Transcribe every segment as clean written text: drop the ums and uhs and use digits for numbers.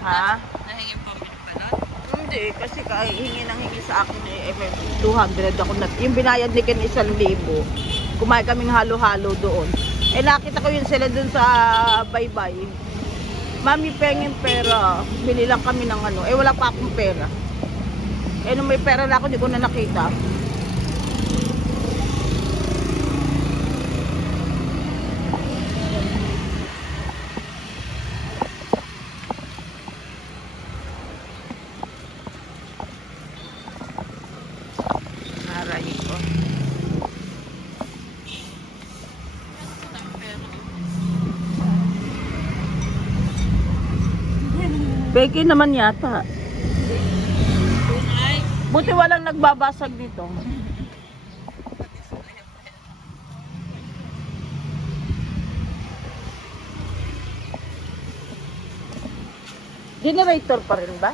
Ha? Nahingi po kami ng balot? Hindi, kasi hingi ng hingi sa akin eh, 200 ako na. Yung binayad ni Ken 1,000. Kumain kaming halo-halo doon. Eh nakita ko yun sila doon sa Baybay. Mami, pengin pera. Bili lang kami ng ano. Eh wala pa akong pera. Eh nung may pera na ako, di ko na nakita. Aray ko. Peke naman yata. Buti walang nagbabasag nito. Generator pa rin ba?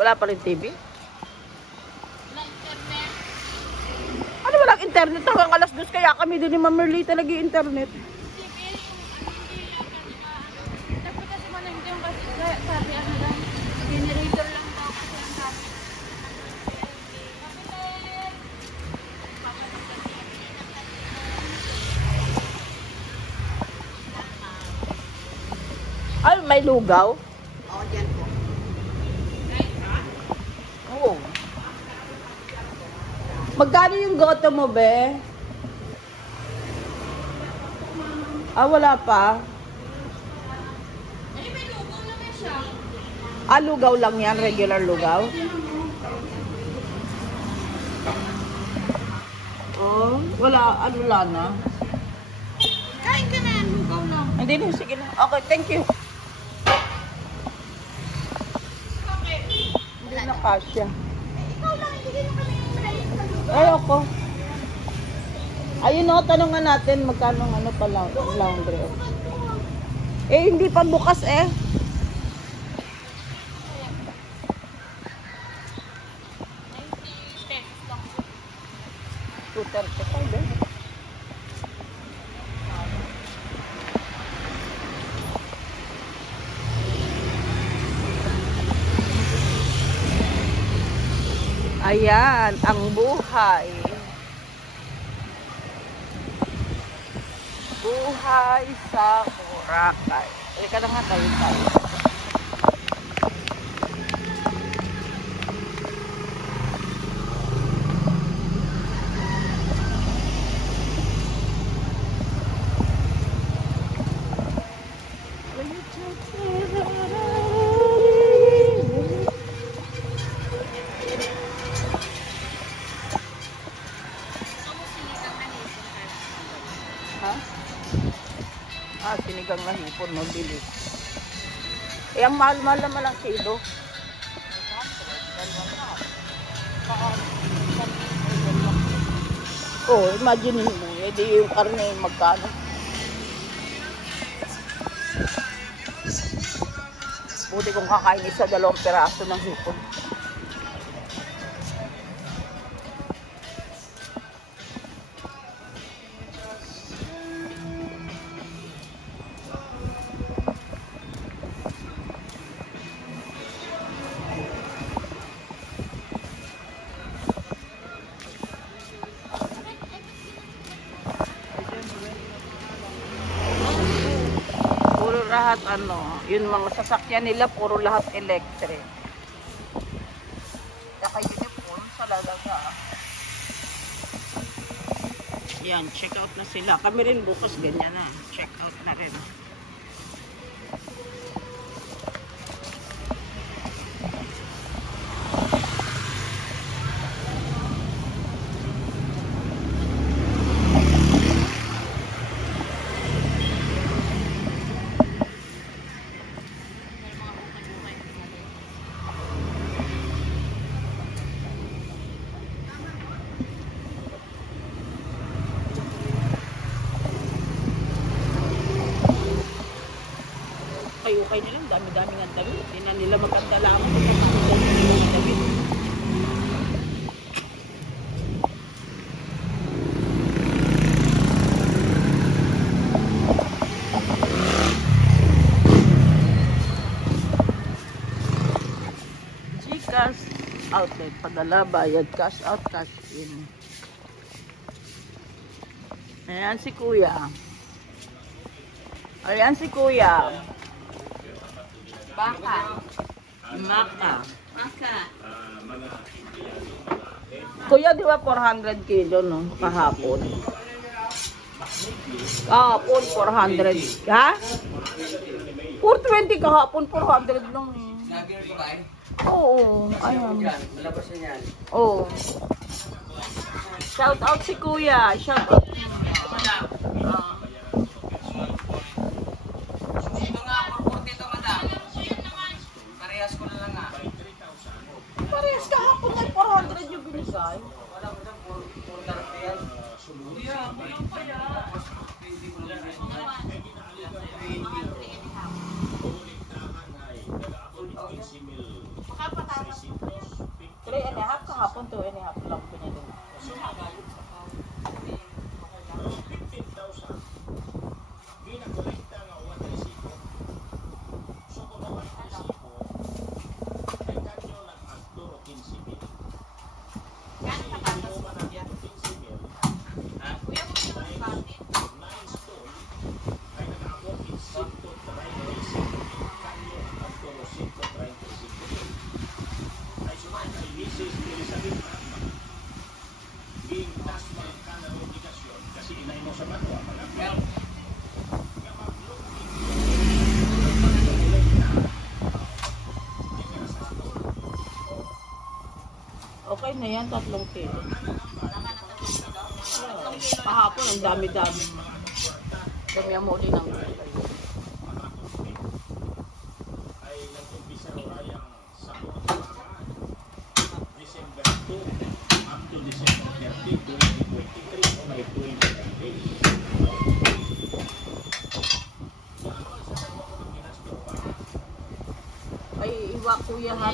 Wala pa rin TV? Walang internet. Ano walang internet? Hanggang alas 2 kaya kami din ni Ma'am Merlita nag-i-internet. Sabi ano lang, generator lang daw kasi ang sabi. Ay, may lugaw? Oo, dyan po. Oo. Magkano yung goto mo, be? Ah, wala pa. Eh, may lugaw naman siya. Ah, lugaw lang yan, regular lugaw. Oh, wala, ano lang na. Kain ka na, lugaw lang. Hindi na, sige na. Okay, thank you. Okay. Hindi na kasya. Ikaw lang, hindi mo kami malayin sa lugaw. Ayoko. Ayun o, tanongan natin magkano ano pa laundry. Eh, hindi pa bukas eh. $2.35 eh. Ayan, ang buhay. Buhay sa Boracay. Halika na nga tayo. Ha? Ah, sinigang na hipon, mabili. Eh, ang mahal-mahal naman ang kilo. Oh, imagine mo, edi yung karne magkano. Buti kung kakain isa 2 peraso ng hipon. Puro lahat ano, yun mga sasakyan nila puro lahat electric. Saka uniform sa lalaga. Yan, check out na sila. Kami rin bukas ganyan na. Check out na rin. Ukay-ukay nila, dami-dami ng damit. Hindi na nila maganda lamang sa mga damit. outlet, padala, bayad, cash out, cash in. Ayan si Kuya. Ayan si Kuya. Baka. Maka. Baka. Kuya, di ba 400 kilo, no? Kahapon. Kahapon, 400. Ha? 420 kahapon, 400 lang eh. Oo, ayun. Malabas na yan. Oo. Shout out si Kuya. Shout out. Dito nga, 440 ito, madam. Parehas ko na lang nga. Parehas kahapon ay 400 yung binigay. Wala mo dyan, 430 yan. Three and a half kahapon, 2.5 lang pinili. Okay na yan, 3 kilo. Kahapon, ang dami-dami. Kami mo ulit ng ay, iwa kuya ha.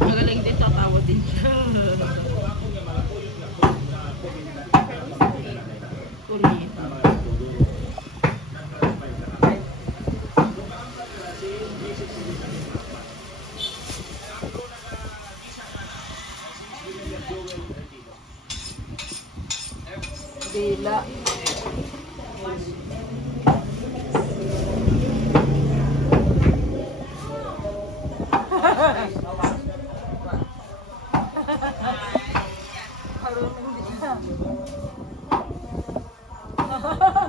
Magaling din, tatawa din siya. Kulit. Dila. Marunong din siya.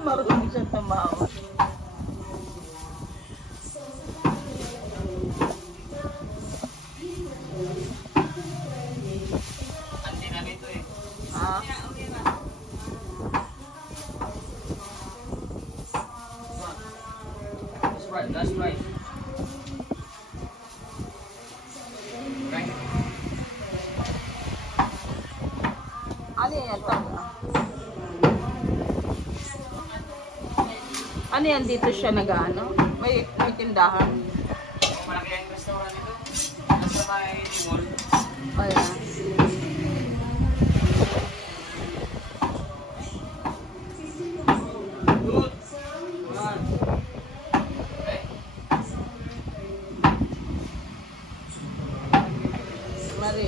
Marunong siya tumawa. Andi na nito eh. Ah? That's right. Right. Ano yan? Ano yan, dito siya nag-ano? May tindahan. Malaki ang restaurant ito. Nasa may mall. Ayan. Good. One. Okay. Mari.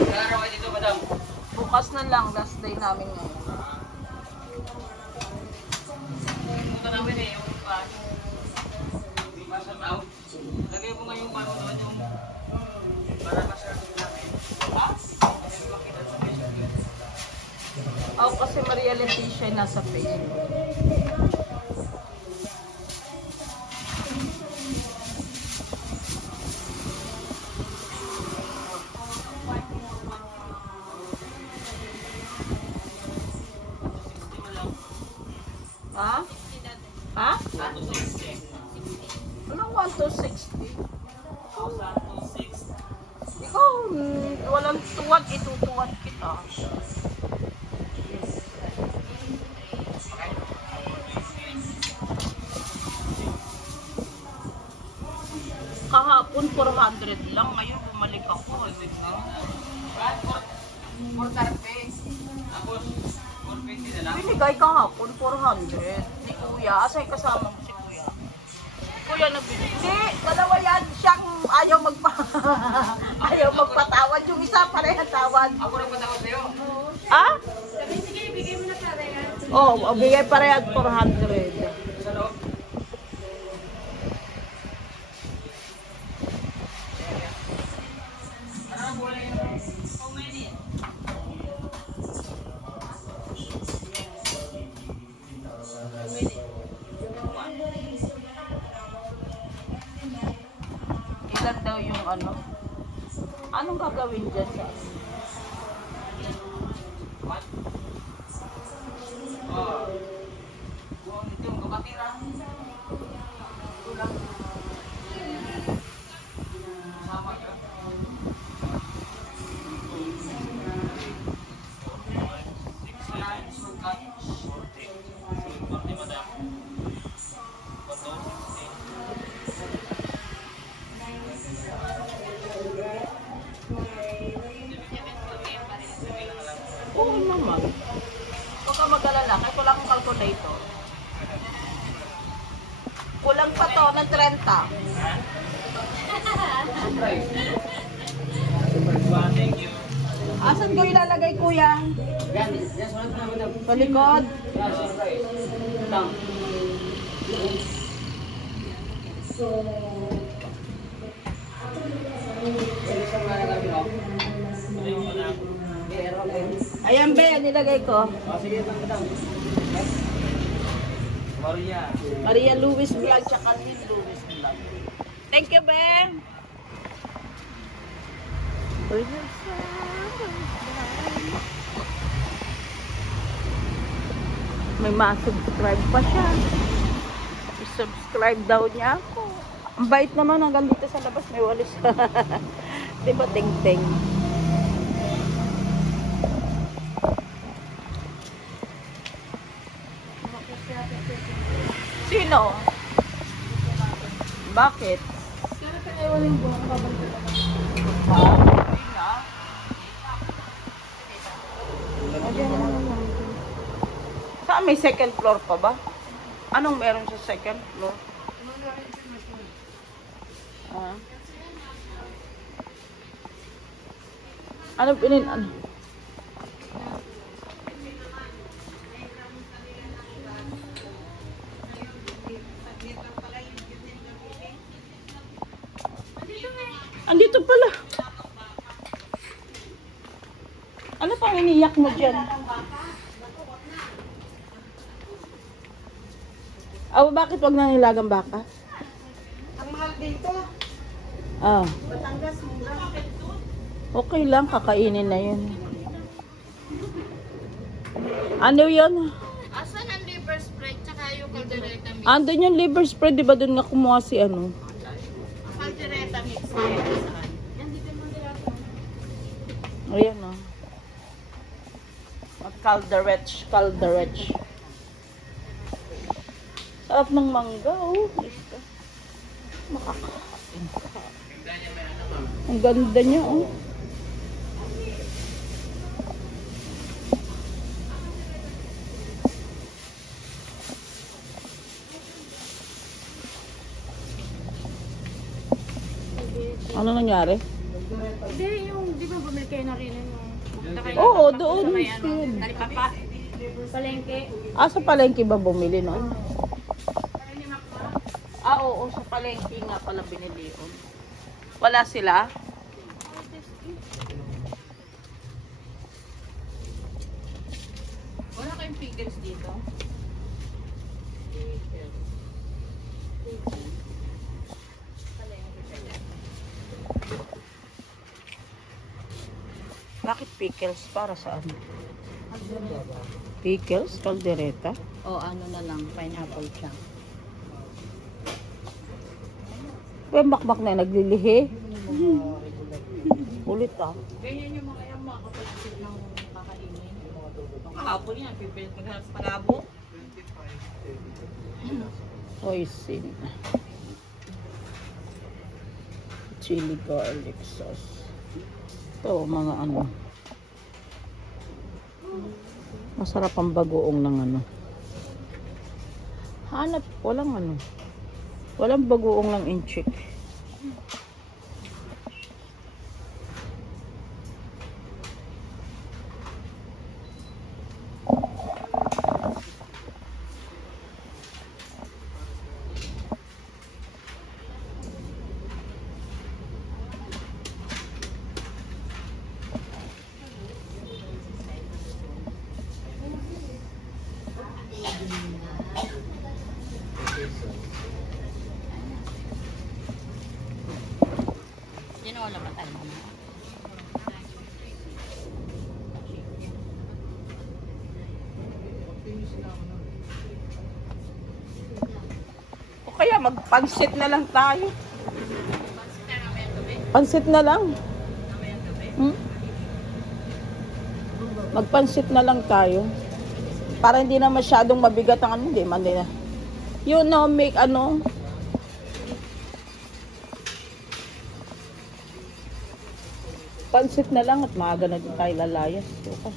Ilang araw kayo dito, madam? Bukas na lang, last day namin ngayon. Punta namin eh, yung pan. Pasok out. Lagay mo nga yung pan doon yung para ma-serve namin. Ha? Kasi makita sa Facebook. Ako kasi Maria Leticia ay nasa Facebook. Ha? Ha? Anong 1 to 60? Ikaw, walang tuwad, itutuwad kita. Kahapon 400 lang, ngayon bumalik ako. For carpet. Tapos, 420 na lang. Binigay kahapon 400 ni Kuya. Asay kasama mo si Kuya? Kuya nagbili. Hindi, dalawa yan. Siyang ayaw ayaw magpatawad. Yung isa parehas tawad. Ako na patawad sa'yo. Ah? Sabi, sige, bigay mo na pareha. Oh, bigay parehas 400. Sa loob. Ano na buwan yun? How many? Ilan daw yung ano? Anong gagawin dyan sa What? Oh. Buwan ito yung kapatira. Kulang. Sama ka. Oo naman. Huwag ka mag-alala. Kahit wala akong calculator. Kulang pa to ng 30. Surprise. Surprise. Thank you. Asan ko ilalagay, Kuya? Yan, yan, sulat na madam. Sa likod? Yan, surprise. Lang. Isang nga na kami, oh. Ano yung mga Ayan ba yan, nilagay ko. sige, madam. Maria. Maria Luis Vlog, tsaka Lynn Luis Vlog. Thank you, Ben. May ma-subscribe pa siya. I-subscribe daw niya ako. Ang bait naman, hanggang dito sa labas may walis. Diba, ting-ting? Sino? Bakit? Saan may second floor pa ba? Anong meron sa second floor? Ah. Ano ano? Andito pala. Ano pang iniyak mo dyan? Bakit wag na nilagang baka? Ang mahal dito. Ah, Batangas, mura. okay lang, kakainin na yun. Ano yun? Asan ang liver spread tsaka yung caldereta mix? Andun yung liver spread, di ba doon nga kumuha si ano? Caldereta mix. Saan? Yan, dito mo nila. Ayan o. Calderech. Sarap ng mangga, oh. Makakain ka. Ang ganda niya, oh. Ano nangyari? Hindi, yung, di ba bumili kayo na rin yung... Oo, doon. Sa may ano, talipapa. Palengke. Sa palengke ba bumili noon? Oo, sa palengke nga pala binili yun. Wala sila? Wala kayong figures dito? Bakit pickles? Para saan? Pickles? Caldereta? O ano na lang, pineapple siya. May bakbak na naglilihi. Ulit ah. Ganyan yung mga yung mga kapatid ng kakainin. Kahapon yan, pipilit ko na sa palabo. Hoisin. Chili garlic sauce. Ito, mga ano. Masarap ang bagoong ng ano. Hanap, walang ano. Walang bagoong ng inchik. Yan o, wala ba tayo mama? O kaya magpansit na lang tayo. Pansit na lang. Magpansit na lang tayo. Para hindi na masyadong mabigat ang ano. Hindi, mandi na. You know, make ano. Pansit na lang at maaga na din tayo lalayas. Okay.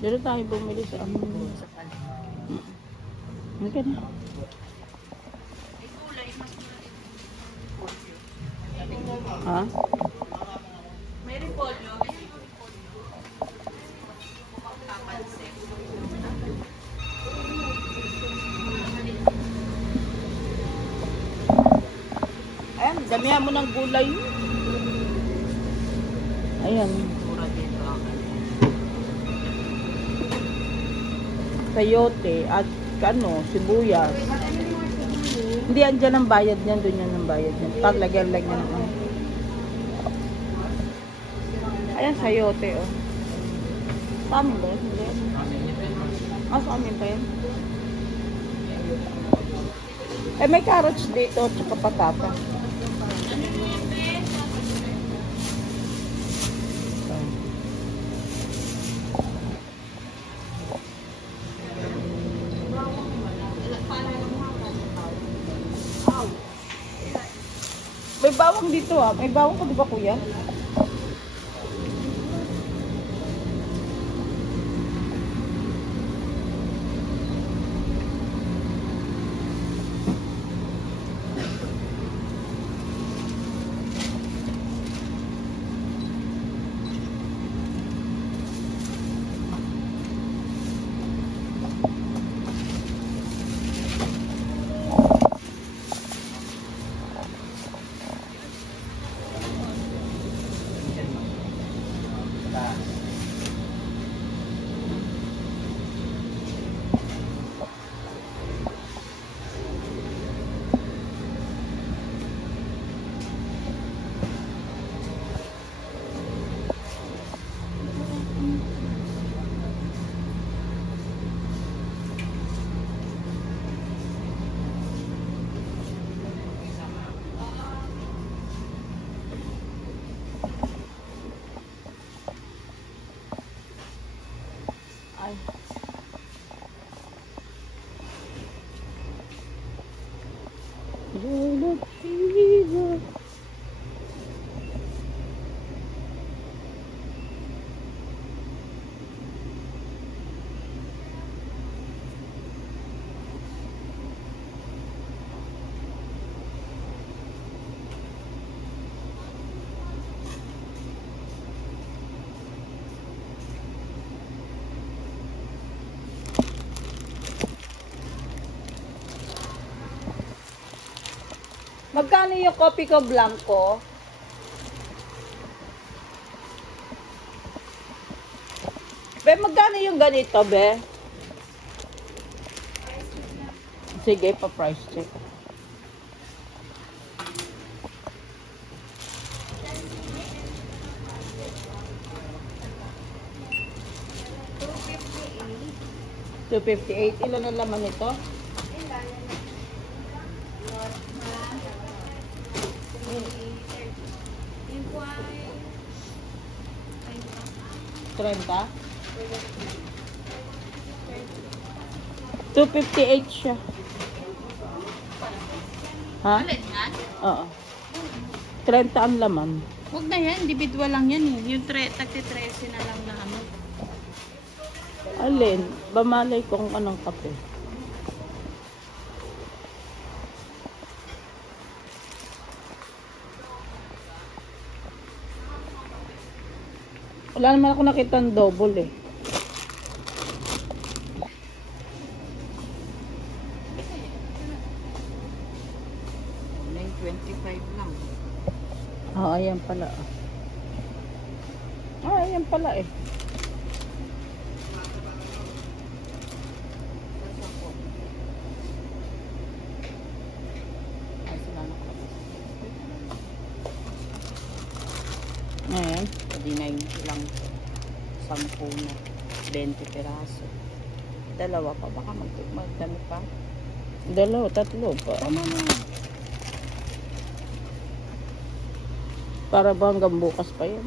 Dito tayo bumili sa ano. Okay na. Ha? May repolyo. Ayan, damihan mo ng gulay. Ayan. Sayote at ano, sibuyas. Hindi, andyan ang bayad niyan. Doon yan ang bayad niyan. Paglagyan lang yan. Ayan, sayote, oh. Sa amin ba? Hindi. Sa amin pa yan. May carrots dito, tsaka patata. May bawang dito ah. May bawang ka di ba kuya? Lord of Jesus. Magkano yung kopi ko blanco? Be, magkano yung ganito, be? Sige, pa-price check. $258. Ilan ang laman nito? $30? $258 siya. Ha? Alin yan? Oo. 30 ang laman. Huwag na yan, individual lang yan eh. Yung tagti-13 na lang na ano. Alin? Bamalay kung anong kape. Wala naman ako nakita ng double eh. $9.25 lang. Ayan pala. Ayan pala eh. Ayan. 90 lang. 10 na. 20 piraso. Dalawa pa. Baka magdami pa. Dalawa, tatlo pa. Tama na. Para ba hanggang bukas pa yan?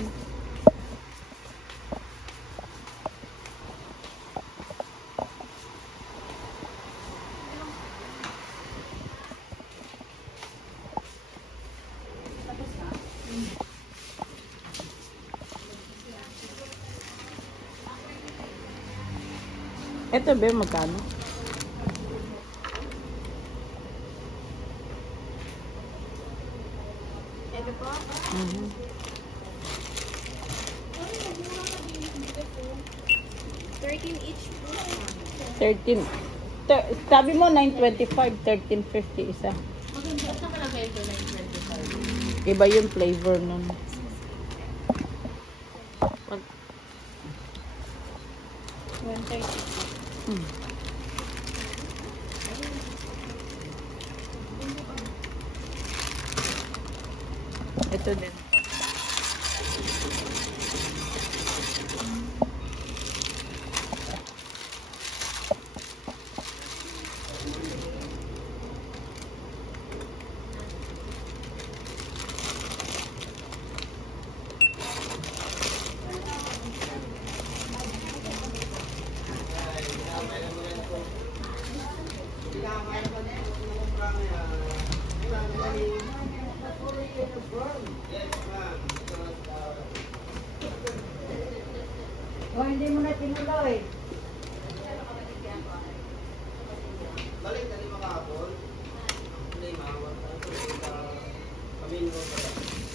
Ito ba magkano? Ito po? 13 each po. 13. Sabi mo 925, 1350 isa. Maganda. Saan kalagay ito 9.25? Iba yung flavor nun. Pag, 130. ito din. Oh, hindi mo na tinuloy.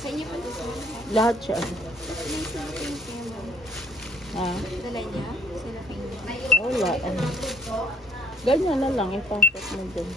Sa inyo po ito sa Lahat siya. Ha? dala niya? Sila kayo. Wala. Ganyan na lang. Ipasok mo dyan.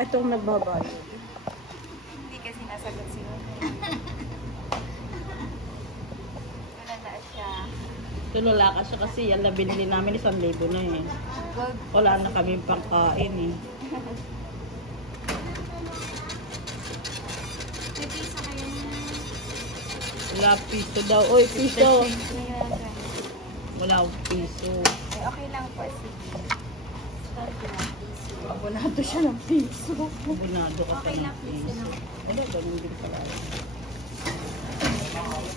Itong nagbabayad. Hindi kasi nasagot si Mama. Wala na siya. Tulala ka siya kasi yan na binili namin 1,000 na eh. Gold. Wala na kami pangkain eh. May piso kayo na. Wala piso daw. Oy, piso. Ngayon, Wala akong piso. eh, okay lang po. Sige. Sorry lang, piso. Abonado siya ng piso. Abonado ka pa Okay ng lang, piso piso. lang. Wala, ganun din pala.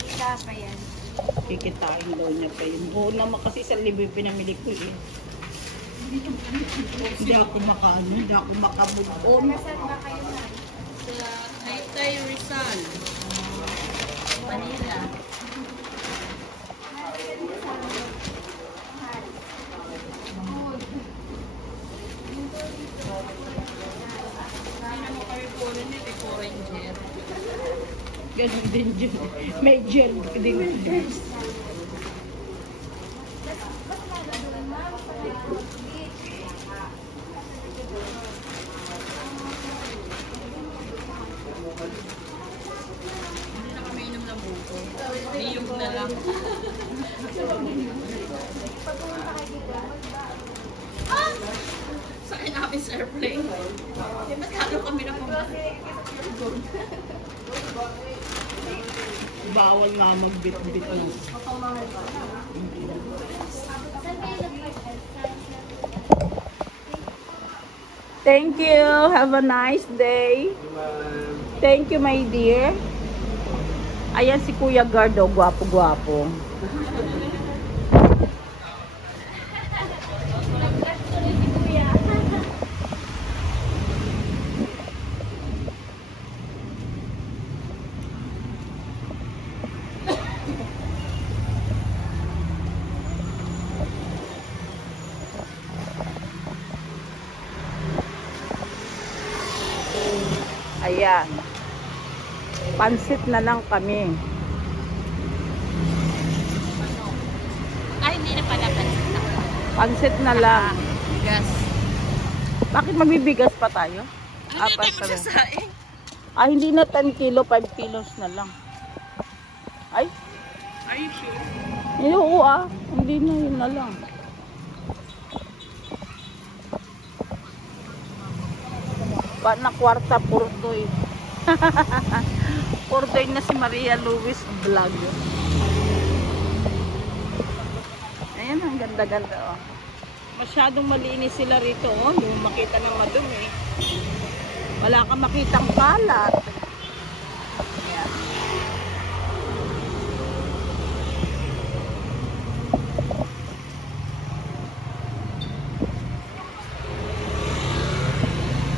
Kita pa yan. Kikitain daw niya pa yun. Oo naman kasi 1,000 yung pinamili ko eh. Hindi ako makaano, hindi ako makabug-on. Nasaan ba kayo na? Sa Taytay Rizal. Manila. Hindi mo kami po rin ito, Ranger. Ganun din dyan. May gel din. Hindi na kami inom ng buko. Niyog na lang. Sa akin office airplane. Di ba talo kami na pumunta? Bawal nga magbit-bit ng. Thank you. Have a nice day. Thank you, my dear. Ayan si Kuya Gardo, gwapo-gwapo. Ayan. Pansit na lang kami. Ay, hindi na pala pansit na. Pansit na lang. Gas. Bakit magbibigas pa tayo? Ano na tayo pa- magsasaing? Ah, hindi na 10 kilo, 5 kilos na lang. Ay, Are you sure? oo ah. Hindi na, yun na lang. Ba na kwarta purtoy. Purtoy na si Maria Luis vlog. Ayan, ang ganda-ganda oh. Masyadong malinis sila rito oh. Hindi mo makita ng madumi. Wala kang makitang kalat. Ayan.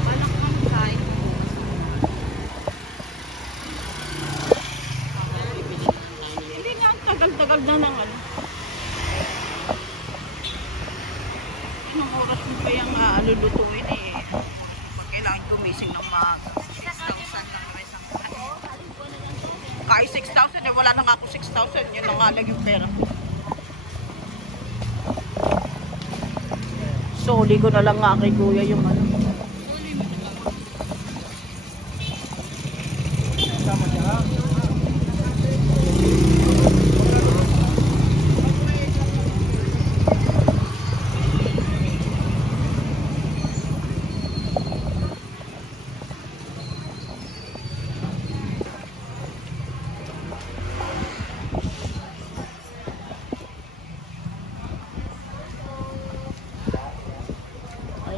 Anak kang kain. Hindi nga, ang tagal-tagal na ng ano. Anong oras mo pa yung lulutuin eh. Kailangan gumising ng maaga. 6,000 lang yung isang kain. Kahit 6,000 eh, wala na nga ako 6,000. Yun na nga lang yung pera ko. Soli ko na lang nga kay kuya yung ano.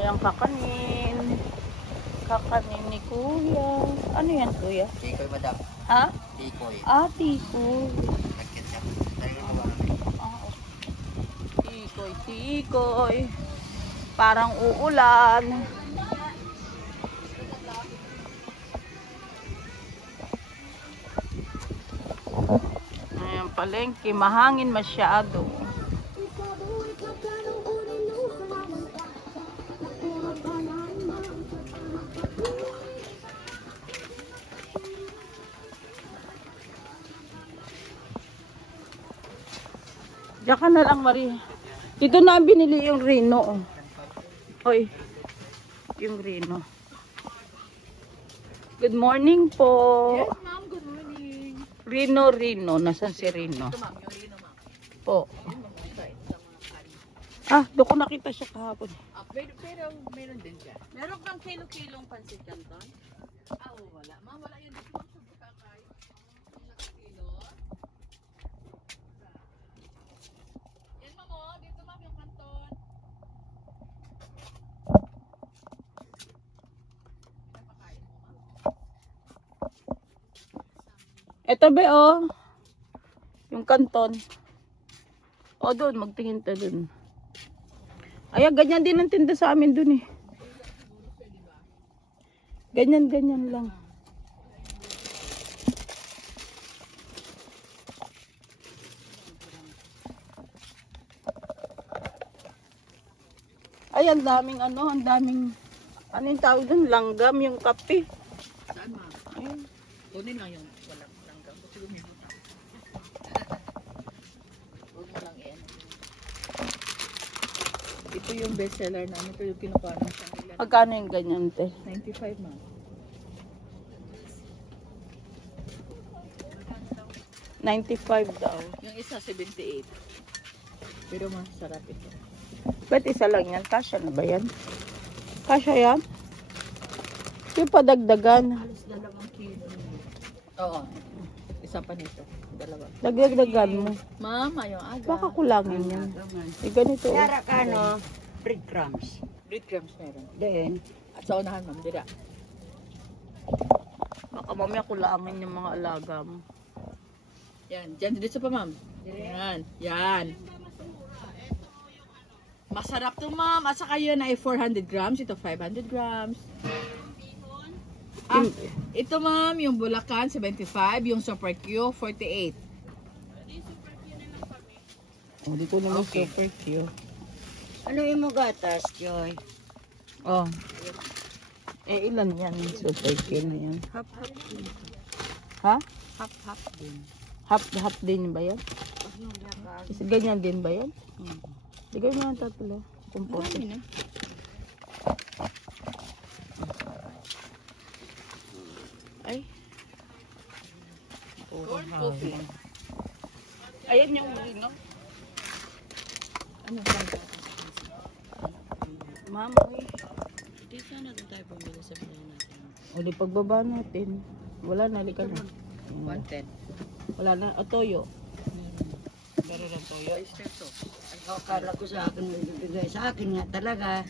Ayan, kakanin. Kakanin ni Kuya. Ano yan, Kuya? Tikoy, madam. Ha? Tikoy. Ah, tikoy. Nagketchup. Tayo mo ba? Ah, tikoy, tikoy. Parang uulan. Ayan, palengke. Mahangin masyado. Diyan ka na lang, Marie. Dito na binili yung Reno. Hoy. Yung Reno. Good morning po. Yes, ma'am. Good morning. Reno. Nasaan si Reno? Ito, ma'am. Yung Reno, ma'am. Po. Yung mga sa mga kari. Ah, doon ko nakita siya kahapon. Pero meron din siya. Meron kang kilo-kilong pansit canton? Ah, wala. Ma'am, wala yan dito sa Bukakay. Kilo. Yan, ma'am, oh. Dito, ma'am, yung canton. Pinapakain mo, ma'am. Eto be, oh. Yung kanton. O, doon. Magtingin ta doon. Ayan, ganyan din ang tinda sa amin doon eh. Ganyan lang. Ay, ang daming ano yung tawag doon? Langgam, yung kape. Saan, ma'am? Ayun. Kunin lang yung walang langgam. Kasi guminom na. Huwag mo lang yan. Ito yung bestseller namin. Ito yung kinukuha ng kanila. Magkano yung ganyan, te? 95, ma'am. 95 daw. Yung isa, 78. Pero masarap ito. Ba't isa lang yan? Kasya na ba yan? Kasya yan? Yung padagdagan. Halos 2 kilo. Oo. Isa pa nito. 2. Dagdagan mo. Mama, yung aga. Baka kulangin yan. Eh, ganito. Yara ka, no? Breadcrumbs. Breadcrumbs meron. Then, At sa unahan, ma'am. Dira. Baka mamaya kulangin yung mga alaga mo. Yan. Diyan, dito pa, ma'am. Yan. Yan. Masarap to, ma'am. At saka yun ay 400 grams. Ito 500 grams. Ah, ito, ma'am, yung Bulacan, 75. Yung Super Q, 48. Oh, dito naman Okay. super cute. ano yung mo gatas, Joy? Oh. Eh, ilan yan? Super cute na yan. Hap-hap din. Ha? Hap-hap din. Half din ba yan? Kasi ganyan din ba yan? Sigay mo ang tatlo. Kumpote. na. Ay. Corn coffee. Ayan yung rino. Ano ba? Mama, eh. Di sana doon tayo bumili sa bilhin natin. O, di pagbaba natin. Wala na, halika na. 110. Wala na. O, toyo. Meron na toyo. Oyster to. Akala ko sa akin bibigay. Sa akin nga talaga.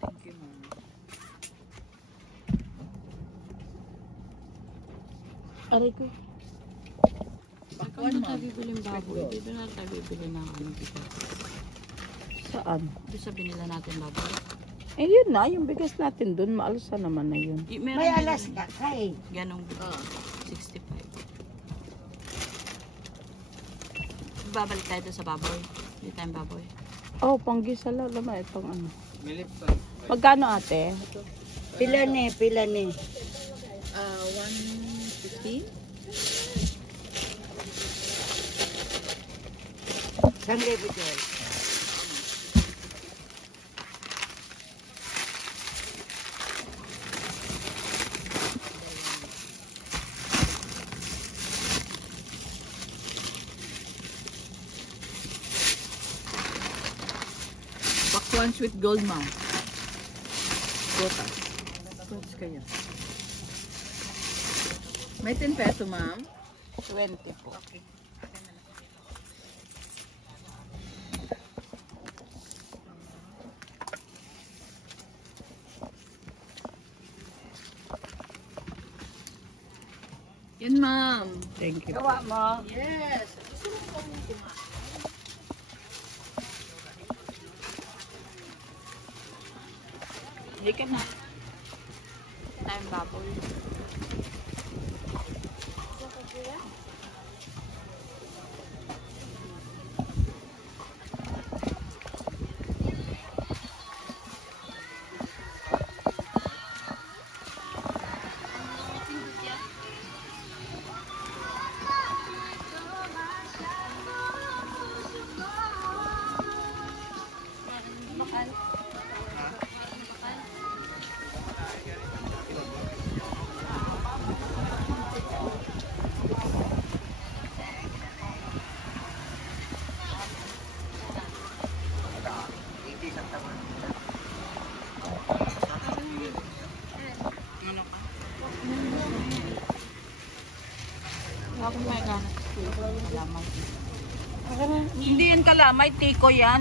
Thank you, ma'am. Aray ko. Bakwan, ma'am. Bibiling baboy. Dito na tayo bibili ng ano dito. Saan? Doon sa binila natin baboy. Eh, yun na. Yung bigas natin dun. Maalsa naman na yun. Meron May din alas ka kay. ganong Ah. 65. Babalik tayo doon sa baboy. Hindi tayong baboy. Oh, panggisala naman. Itong ano. Milip pa. Magkano ate? Pila ni. 115? Saan libo, Joy? Bakwan sweet gold, ma'am. Gotas. Gotas kaya. May 10 peso, ma'am. 20 po. Yan, ma'am. Thank you. Gawa mo. Yes. Gusto mo pong kumain? Hindi ka na. Tayong baboy. Bakit may ganap? Lamang. Hindi yan kalamay, tiko yan.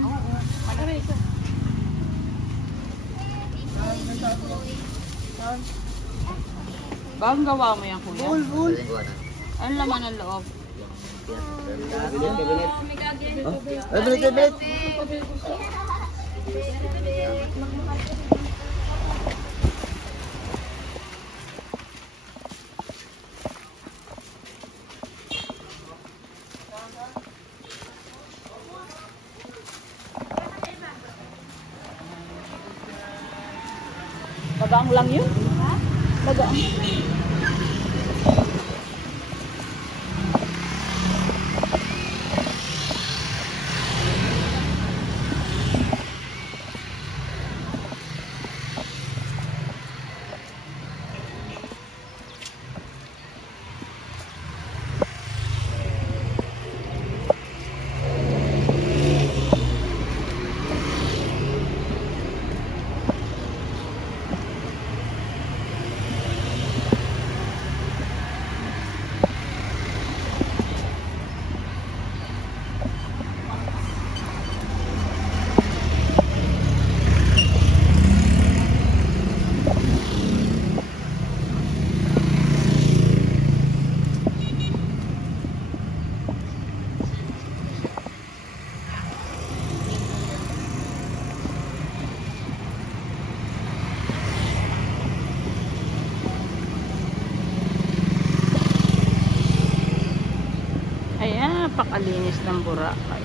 Bang gawa mo yan, kuya? Bul. Ano laman ng loob? Magaang lang yun. Magaang. Ayan, napakalinis ng Boracay.